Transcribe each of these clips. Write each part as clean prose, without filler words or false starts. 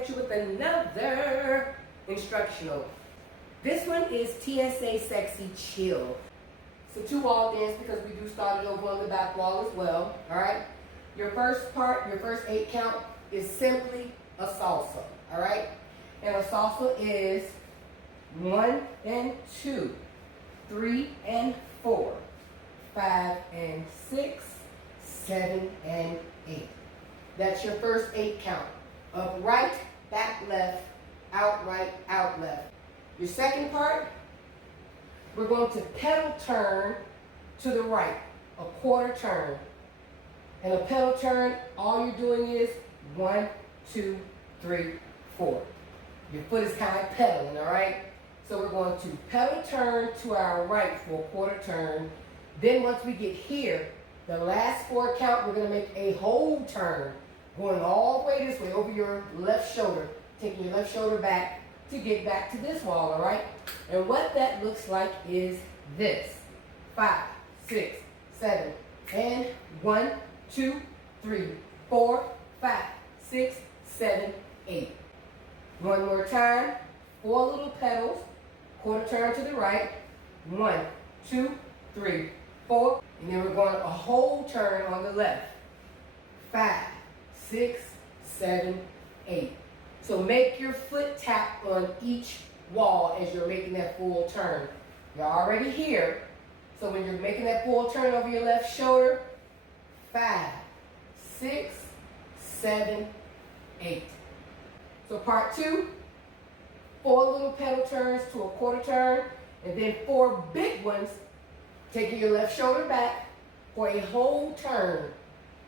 at you with another instructional. This one is TSA Sexy Chill. It's a 2-wall dance because we do start it over on the back wall as well. All right. Your first part, your first 8 count is simply a salsa. All right. And a salsa is 1 and 2, 3 and 4, 5 and 6, 7 and 8. That's your first 8 count. Up right, back left, out right, out left. Your second part, we're going to pedal turn to the right, a quarter turn. And a pedal turn, all you're doing is 1, 2, 3, 4. Your foot is kind of pedaling, all right? So we're going to pedal turn to our right for a quarter turn. Then once we get here, the last 4 count, we're going to make a whole turn, going all the way this way over your left shoulder, taking your left shoulder back to get back to this wall, all right? And what that looks like is this. 5, 6, 7, and 1, 2, 3, 4, 5, 6, 7, 8. One more time. 4 little pedals. Quarter turn to the right. 1, 2, 3, 4. And then we're going a whole turn on the left. 5, 6, 7, 8. So make your foot tap on each wall as you're making that full turn. You're already here. So when you're making that full turn over your left shoulder, 5, 6, 7, 8. So part 2, 4 little pedal turns to a quarter turn, and then 4 big ones, taking your left shoulder back for a whole turn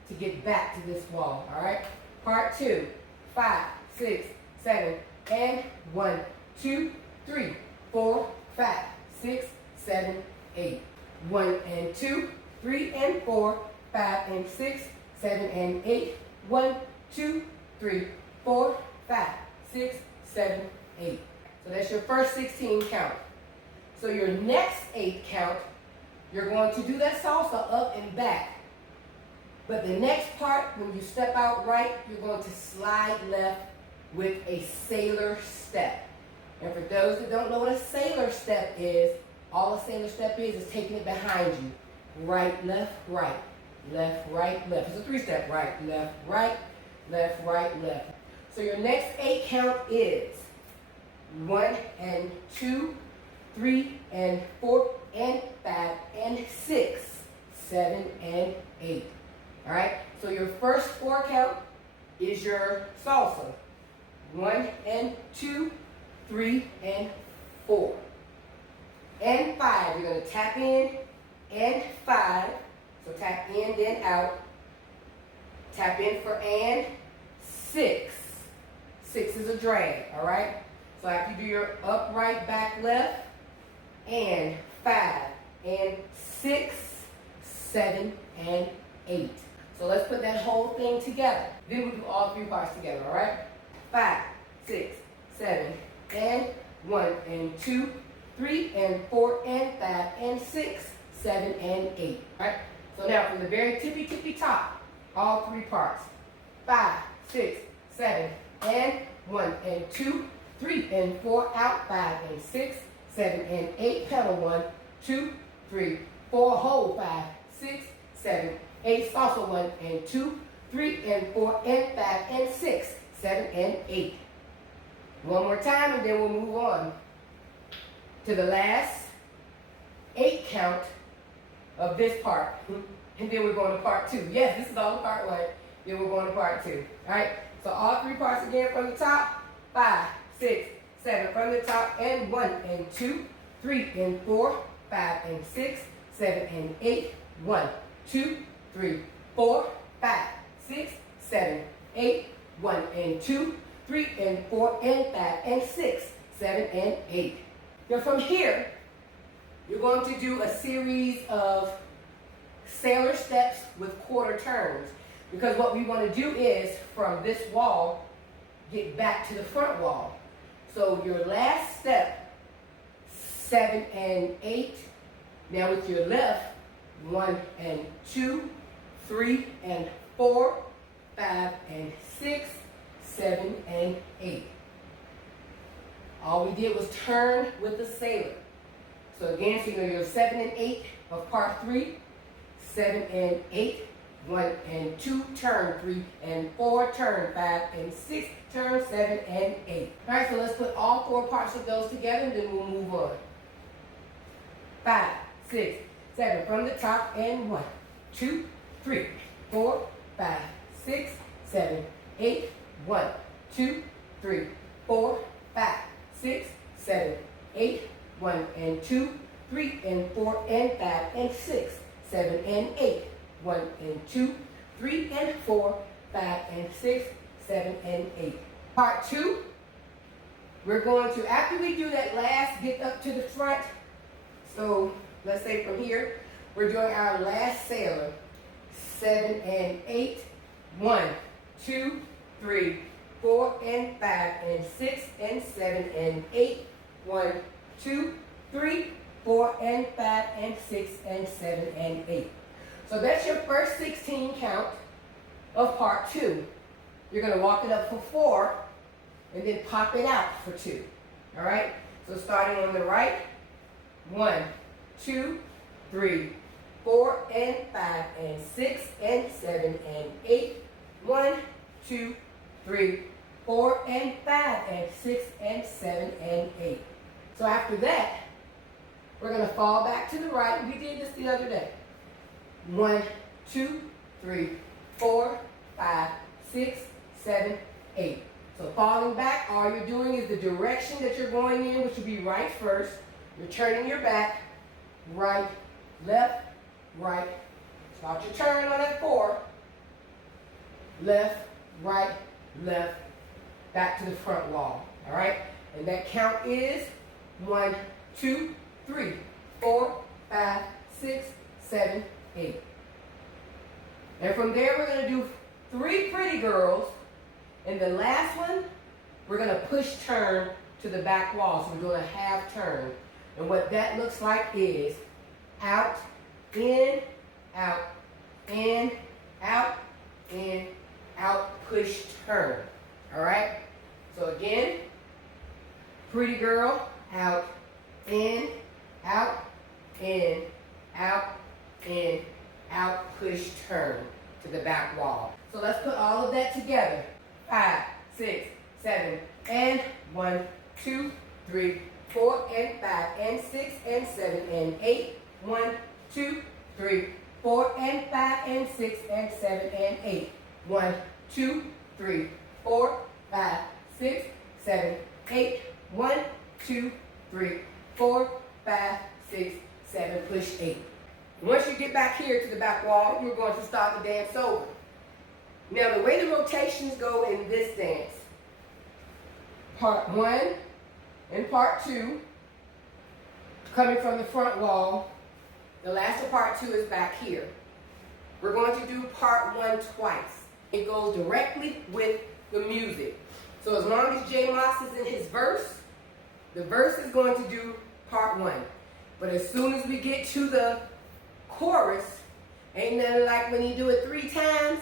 to get back to this wall, all right? Part 2, 5, 6, 7, and 1, 2, 3, 4, 5, 6, 7, 8. 1 and 2, 3 and 4, 5 and 6, 7 and 8. 1, 2, 3, 4, 5, 6, 7, 8. So that's your first 16 count. So your next 8 count, you're going to do that salsa up and back. But the next part, when you step out right, you're going to slide left with a sailor step. And for those that don't know what a sailor step is, all a sailor step is taking it behind you. Right, left, right. Left, right, left. It's a 3-step. Right, left, right. Left, right, left. So your next 8 count is 1 and 2, 3 and 4 and 5 and 6, 7 and 8. All right? So your first 4 count is your salsa. 1 and 2, 3 and 4. And 5. You're going to tap in and 5. So tap in, then out. Tap in for and 6. 6 is a drag, all right? So after you do your upright back left, and 5, and 6, 7, and 8. So let's put that whole thing together. Then we'll do all 3 parts together, all right? 5, 6, 7, and 1, and 2, 3, and 4, and 5, and 6, 7, and 8, all right? So now from the very tippy top, all 3 parts. 5, 6, 7, and 1, and 2, 3, and 4, out, 5, and 6, 7, and 8, pedal 1, 2, 3, 4, hold 5, 6, 7, 8, salsa 1, and 2, 3, and 4, and 5, and 6, 7, and 8. One more time, and then we'll move on to the last 8 count of this part. And then we're going to part 2. Yes, this is all part 1. Then we're going to part 2. All right? So all 3 parts again from the top. 5, 6, 7 from the top. And 1 and 2, 3 and 4, 5 and 6, 7 and 8. 1, 2, 3, 4, 5, 6, 7, 8. 1 and 2, 3 and 4 and 5 and 6, 7 and 8. Now from here, you're going to do a series of sailor steps with quarter turns, because what we want to do is from this wall get back to the front wall. So your last step, 7 and 8. Now with your left, 1 and 2, 3 and 4, 5 and 6, 7, and 8. All we did was turn with the sailor. So again, so you know your 7 and 8 of part 3, 7 and 8, 1 and 2, turn 3 and 4, turn 5 and 6, turn 7 and 8. All right, so let's put all 4 parts of those together and then we'll move on. 5, 6, 7 from the top and 1, 2, 3, 4, 5, 6, 7, 8, 1, 2, 3, 4, 5, 6, 7, 8, 1 and 2, 3 and 4 and 5 and 6, 7 and 8, 1 and 2, 3 and 4, 5 and 6, 7 and 8. Part 2, we're going to, after we do that last, get up to the front. So let's say from here, we're doing our last sailor. 7 and 8, 1, 2, 3, 4 and 5 and 6 and 7 and 8, 1, 2, 3, 4 and 5 and 6 and 7 and 8. So that's your first 16 count of part 2. You're going to walk it up for 4 and then pop it out for 2. All right? So starting on the right, 1, 2, 3, 4 and 5 and 6 and 7 and 8, 1, 2, 3, 4 and 5 and 6 and 7 and 8. So after that, we're going to fall back to the right. We did this the other day. 1, 2, 3, 4, 5, 6, 7, 8. So falling back, all you're doing is the direction that you're going in, which would be right first. You're turning your back, right, left, right. Start your turn on that 4. Left, right, left, back to the front wall. All right? And that count is 1, 2, 3, 4, 5, 6, 7, 8. And from there, we're going to do 3 pretty girls. And the last one, we're going to push turn to the back wall. So we're doing a half turn. And what that looks like is out, in, out, in, out, in, out, push, turn. All right? So again, pretty girl, out, in, out, in, out, in, out, push, turn to the back wall. So let's put all of that together. 5, 6, 7, and 1, 2, 3, 4, and 5, and 6, and 7, and 8, 1, 2, 3, 4, and 5, and 6, and 7, and 8, 1, 2, 3, 4, 5, 6, 7, 8, 1, 2, 3, 4, 5, 6, 7, push 8. Once you get back here to the back wall, you're going to start the dance over. Now, the way the rotations go in this dance, part 1 and part 2, coming from the front wall, the last of part 2 is back here. We're going to do part 1 twice. It goes directly with the music. So as long as J. Moss is in his verse, the verse is going to do part 1. But as soon as we get to the chorus, ain't nothing like when you do it 3 times.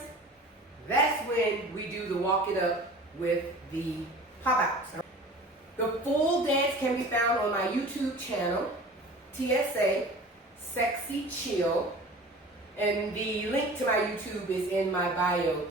That's when we do the walk it up with the pop outs. The full dance can be found on my YouTube channel, TSA Sexy Chill, and the link to my YouTube is in my bio.